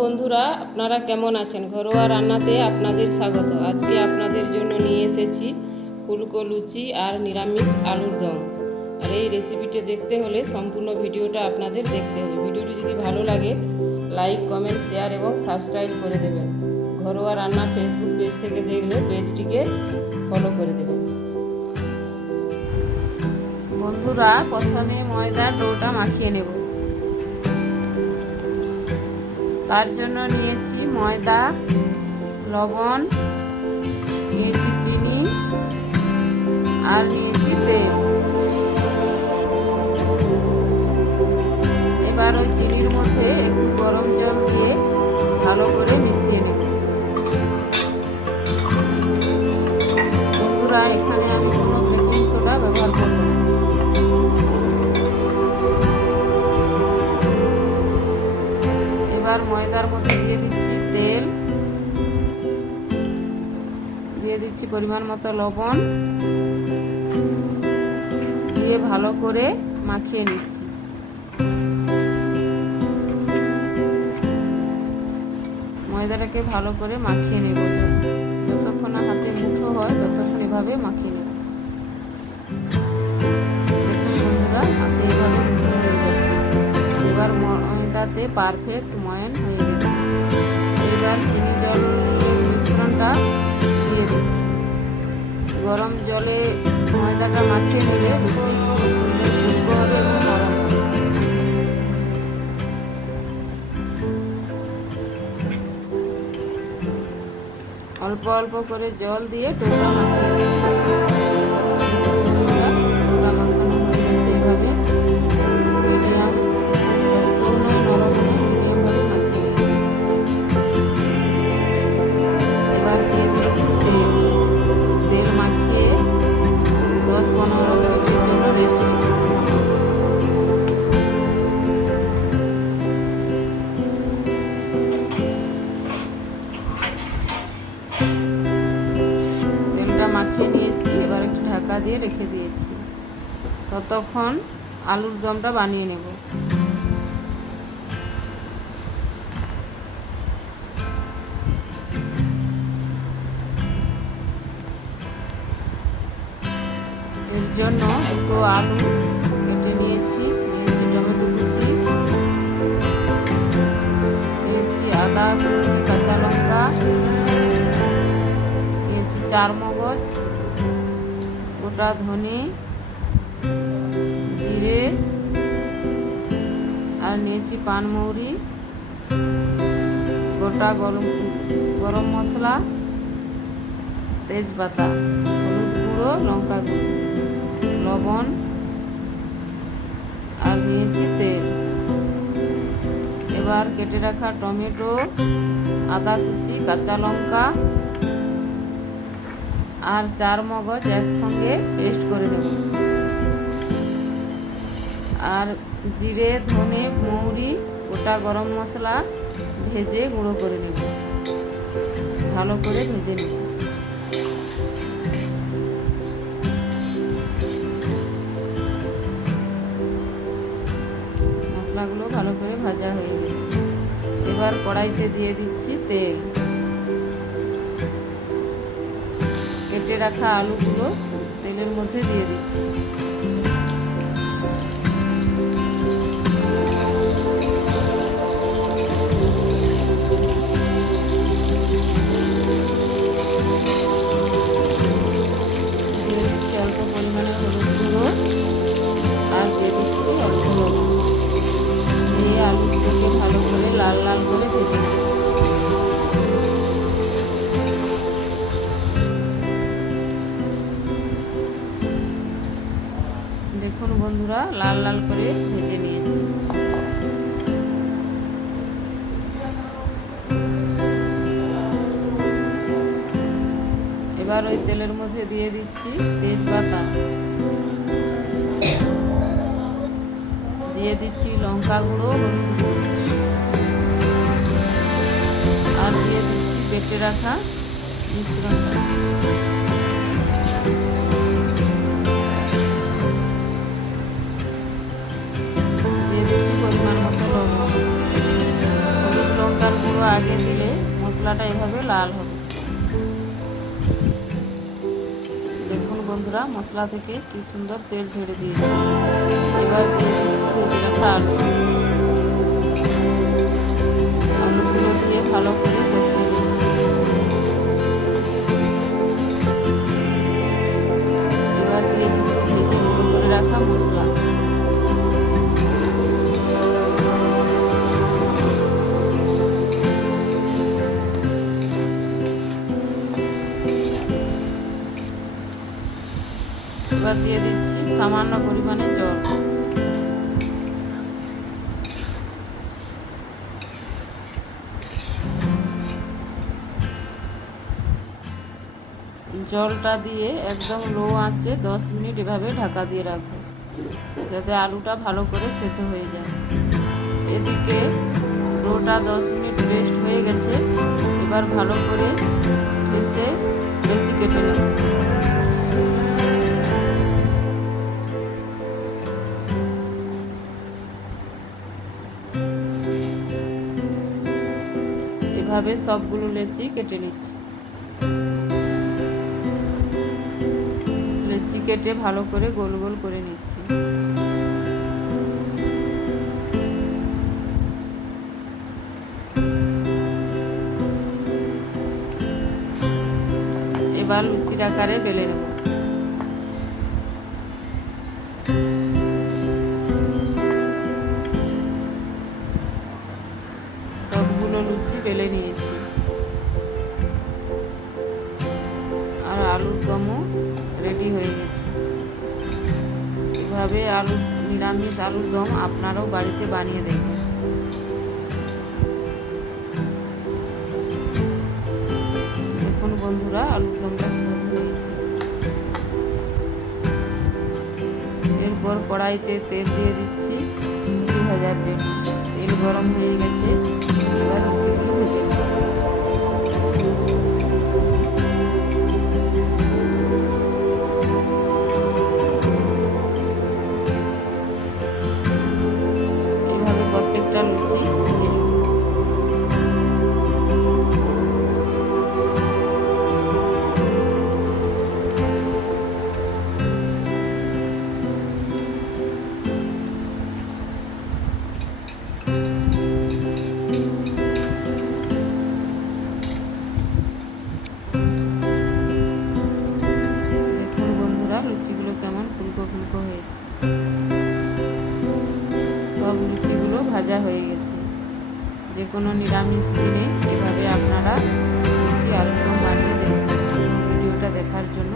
বন্ধুরা, আপনারা কেমন আছেন? ঘরোয়া রান্নাতে আপনাদের স্বাগত। আজকে আপনাদের জন্য নিয়ে এসেছি ফুলকো লুচি আর নিরামিষ আলুর দম। আর এই রেসিপিটা দেখতে হলে সম্পূর্ণ ভিডিওটা আপনাদের দেখতে হবে। ভিডিওটি যদি ভালো লাগে লাইক কমেন্ট শেয়ার এবং সাবস্ক্রাইব করে দেবেন। ঘরোয়া রান্না ফেসবুক পেজ থেকে দেখলে পেজটিকে ফলো করে দেবেন। বন্ধুরা, প্রথমে ময়দার ডোটা মাখিয়ে নেব। তার জন্য নিয়েছি ময়দা, লবণ, নিয়েছি চিনি আর নিয়েছি তেল। এবার ওই চিনির মধ্যে একটু গরম জল দিয়ে ভালো করে মিশিয়ে নেব। এখানে আমি এবার ময়দার মধ্যে দিয়ে দিচ্ছি তেল। দিয়ে দিচ্ছি পরিমাণ মতো লবণ। দিয়ে ভালো করে মাখিয়ে নিচ্ছি। ময়দাটাকে ভালো করে মাখিয়ে নেব। যতক্ষণ না হাতে মুঠো হয়, ততক্ষণ এভাবে মাখিয়ে নেব। দেখুন বন্ধুরা, হাতে এভাবে ময়দাতে পারফেক্ট ময়ন হয়ে গেছে। এবার চিনি জল মিশ্রণটা দিয়ে দিচ্ছি। গরম জলে ময়দাটা মাখিয়ে নিলে লুচি অল্প অল্প করে জল দিয়ে টোকা মাখিয়ে ঢাকা দিয়ে রেখে দিয়েছি। ততক্ষণ আলুর দমটা বানিয়ে নেব। এর জন্য দুটো আলু কেটে নিয়েছি। নিয়েছি টমেটো কুচি। নিয়েছি আদা, কুচি, কাঁচা লঙ্কা। নিয়েছি চার মগজ গোটা ধনে, জিরে আর নিয়েছি পানমৌরি গোটা গরম গরম মশলা, তেজপাতা, হলুদ গুঁড়ো, লঙ্কা গুঁড়ো, লবণ আর নিয়েছি তেল। এবার কেটে রাখা টমেটো, আদা কুচি, কাঁচা লঙ্কা আর চার মগজ একসঙ্গে পেস্ট করে নেব। আর জিরে, ধনে, মৌরি, গোটা গরম মশলা ভেজে গুঁড়ো করে নেব। ভালো করে ভেজে নেব। মশলাগুলো ভালো করে ভাজা হয়ে গেছে। এবার কড়াইতে দিয়ে দিচ্ছি তেল। রাখা আলুগুলো তেলের মধ্যে দিয়ে দিচ্ছি। বন্ধুরা লাল লাল করে ভেজে নিয়েছি। এবার ওই তেলের মধ্যে দিয়ে দিচ্ছি তেজপাতা। দিয়ে দিচ্ছি লঙ্কা গুঁড়ো, হলুদ গুঁড়ো আর দিয়ে দিচ্ছি বেটে রাখা মিশ্রণটা। পরিমাণ মতো হলুদ লঙ্কার গুঁড়ো আগে দিলে মশলাটা এভাবে লাল হবে। দেখুন বন্ধুরা মশলা থেকে কি সুন্দর তেল ঝেড়ে দিয়েছে। এবার আলু আলুগুলো দিয়ে ভালো করে এবার দিয়ে দিচ্ছি, সামান্য পরিমাণে জল। জলটা দিয়ে একদম লো আঁচে দশ মিনিট এভাবে ঢাকা দিয়ে রাখব, যাতে আলুটা ভালো করে সেদ্ধ হয়ে যায়। এদিকে ডোটা দশ মিনিট রেস্ট হয়ে গেছে, এবার ভালো করে এসে লেচি কেটে নেব। এভাবে সবগুলো লেচি কেটে নিচ্ছি। লেচি কেটে ভালো করে গোল গোল করে নিচ্ছি। এবার লুচির আকারে বেলে নেব। বেলে নিয়েছি। আর আলুর দমও রেডি হয়ে গেছে। এভাবে আলু, নিরামিষ আলুর দম আপনারাও বাড়িতে বানিয়ে দেখবেন। দেখুন বন্ধুরা, আলুর দমটা হয়েছে। এরপর কড়াইতে তেল দিয়ে দিচ্ছি ভাজার জন্য গরম হয়ে গেছে। এবার লুচিগুলো ভেজে নেব ভাজা হয়ে গেছে। যে কোনো নিরামিষ দিনে এভাবে আপনারা লুচি আলুদম বানিয়ে দেখবেন ভিডিওটা দেখার জন্য